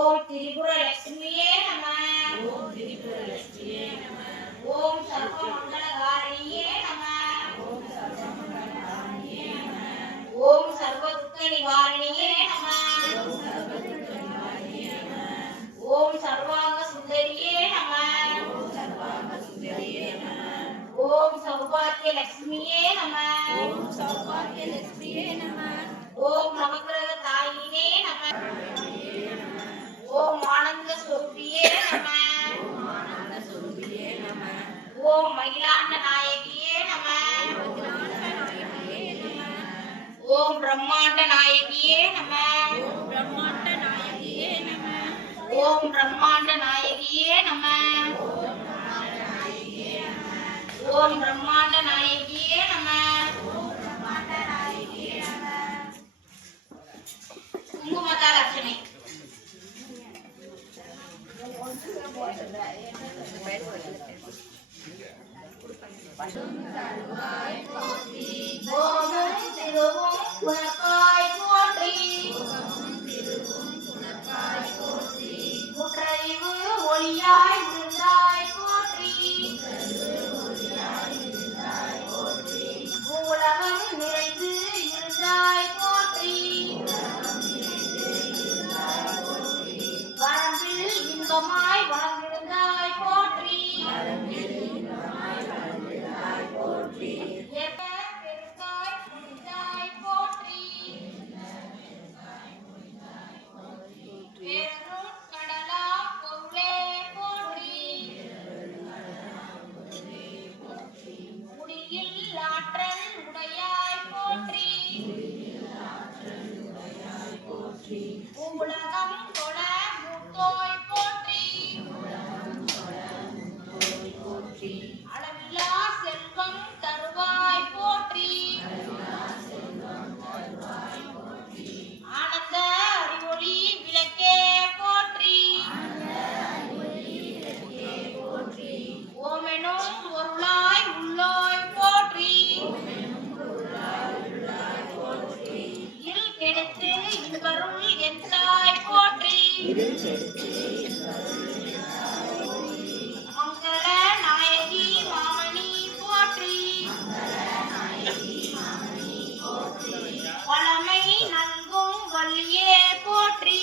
ஓம் திரிபுரலட்சுமியே நமः. ஓம் திரிபுரலட்சுமியே நமः. ஓம் சர்வமங்களகாரிணியே நமः. ஓம் சர்வமங்களகாரிணியே நமः. ஓம் சர்வதுக்க நிவாரணியே நமः. ஓம் சர்வதுக்க நிவாரணியே நமः. ஓம் சர்வாங்க சுந்தரியே நமः. ஓம் சர்வாங்க சுந்தரியே நமः. ஓம் சௌபாகியலட்சுமியே நமः. ஓம் சௌபாகியலட்சுமியே நமः. ஓம் நவக்கிரக தாயினே நமः. ஓம் ஆனந்த ஸ்வரூபியே நமः. ஓம் ஆனந்த ஸ்வரூபியே நமः. ஓம் மகிழாண்ட நாயகியே நமः. ஓம் பிரம்மாண்ட நாயகியே நமः. ஓம் பிரம்மாண்ட நாயகியே நமः. ஓம் பிரம்மாண்ட நாயகியே நமः. ஓம் பிரம்மாண்ட நாயகியே நமः. ஓம் பிரம்மாண்ட நாயகியே நமः. குங்குமத்தால் அர்ச்சனை. ஓமும் திருவும் புனக்காய் போற்றி. முற்றறிவு ஒளியாய் விழுந்தாய் போற்றி. உலகம் நிறைந்து இருந்தாய் போற்றி. வரம்பில் இன்பமாய் வாழ்ந்திருந்தாய் போற்றி. பெருக்காய் புனிதாய் போற்றி. பேரும் கடலா பொருளே போற்றி. முடியில் ஆற்றல் உடையாய் போற்றி. உலகம் தொழ மூத்தோய் போற்றி. அளவில்லா செல்வம் தருவாய் போற்றி. ஆனந்த அறிவொளி விளக்கே போற்றி. ஓமெனும் பொருளாய் உள்ளோய் போற்றி. இருள் கெடுத்து இன்பருள் எந்தாய் போற்றி. மங்கள நாயகி மாமணி போற்றி. வளமை நல்கும் வள்ளியே போற்றி.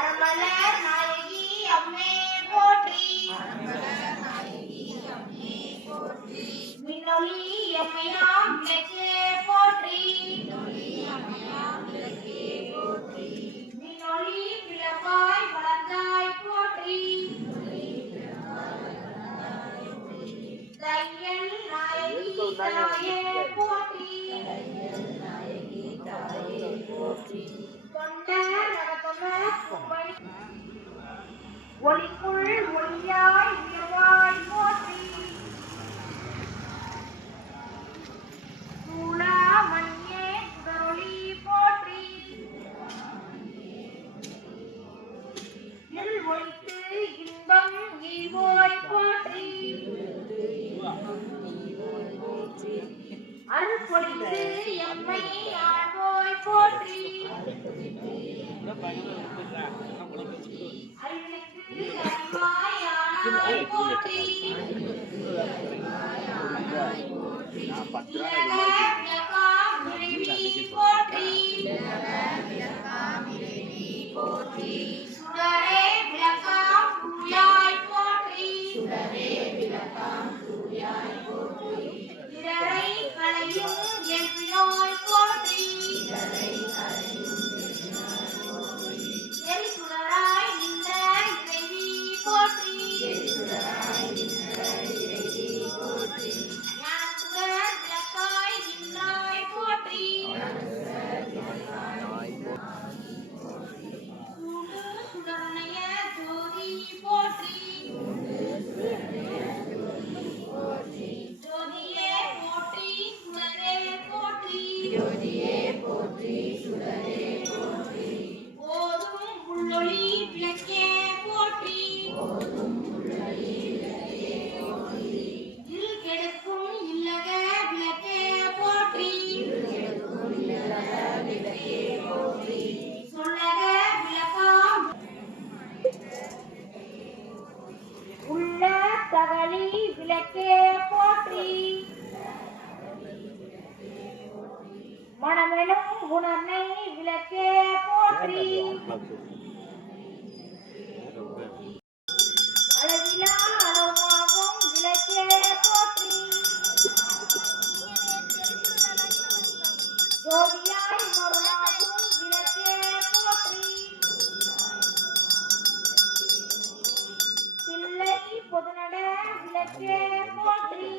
அரமலர் நாயகி அம்மே போற்றி. மின்னொளி எம்மையாம் விளக்கே போற்றி. மின்னொளி விளக்காய் வளர்ந்தாய் போற்றி. தையல் நாயகி தாயே போற்றி. கொண்ட ரகதம கும்பை ஒளிக்குள் ஒளியாய் உயர்வாய் போற்றி. சூளாமணியே சுடரொளி போற்றி. இருள் ஒளித்து இன்பம் ஈவோய் போற்றி. அருள் பொழித்து எம்மை ஆழ்வோய் போற்றி. அறிவுக்கு அறிவாய் ஆனாய் போற்றி. விலக விலகாம் இறைவி போற்றி. சுடரே விளக்காம் தூயாய் போற்றி. இடரை களையும் எவ்வினோய் போற்றி. எரி சுடராய் நின்ற இறைவி போற்றி. ஞான சுடர் விளக்காய் நின்ற உணர்னை விளக்கே போற்றி அழகிலா அலோமாகும் விளக்கே போற்றி ஜோதியாய் மருமாகும் விளக்கே போற்றி தில்லை பொதுநட விளக்கே போற்றி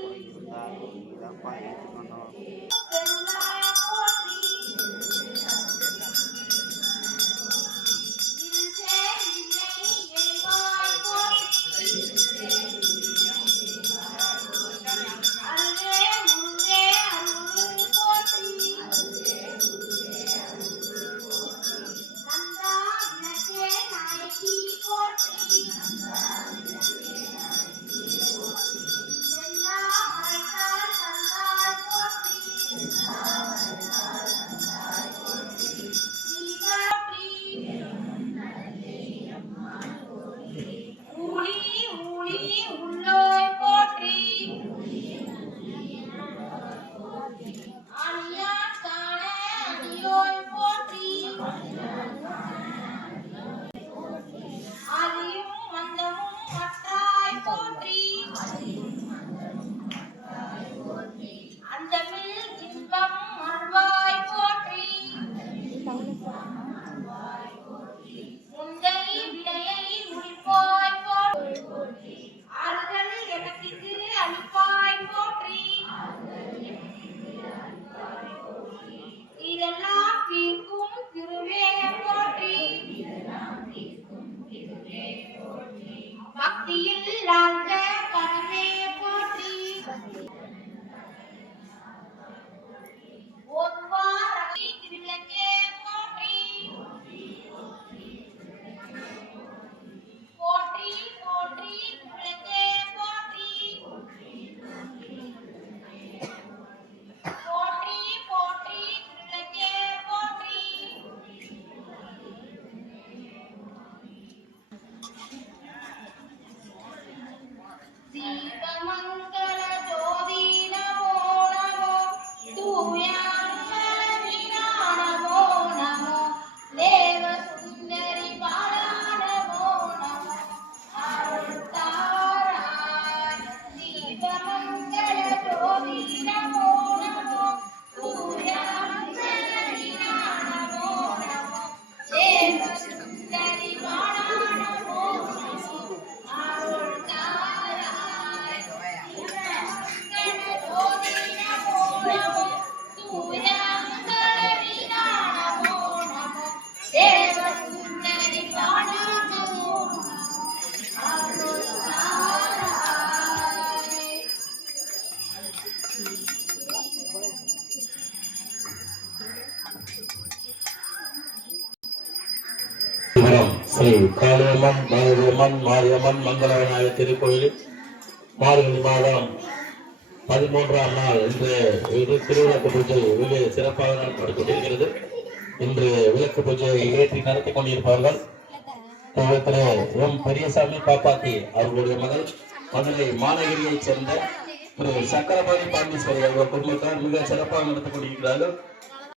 பக்தியில் ஆழ்ந்த பரமே போற்றி ஓதுவார் விளக்கே போற்றி போற்றி போற்றி விளக்கே போற்றி போற்றி போற்றி விளக்கே போற்றி தீபமங்கல ஜோதி நமோ நமோ தூயாங்கல வீணா நமோ நமோ தேவ சுந்தரி பாலா நமோ நமோ அருள் தாராய் தீபமங்கல ஜோதி நமோ நமோ தூயாங்கல வீணா நமோ நமோ தேவ சுந்தரி பாலா நமோ நமோ அருள் தாராய் ஜோதி நமோ நமோ தூயாங்கல வீணா நமோ நமோ தேவ சுந்தரி பாலா நமோ நமோ அருள் தாராய் ஸ்ரீ காளியம்மன் மாரியம்மன் மாரியம்மன் மங்கள விநாயகர் திருக்கோயிலில் மார்கழி மாதம் 13ஆம் நாள் இன்று திருவிளக்கு பூஜை வெகு சிறப்பாக நடத்தப்பட்டுக் கொண்டிருக்கிறது. இன்று விளக்கு பூஜையை ஏற்றி நடத்தி கொண்டிருப்பார்கள் எம் பெரியசாமி பாப்பாத்தி அவர்களுடைய மகள் மதுரை மாநகரியைச் சேர்ந்த திரு சக்கரபாணி பாண்டீஸ்வரி அவர்கள் குடும்பத்தார் மிக சிறப்பாக நடத்திக் கொண்டிருக்கிறார்கள்.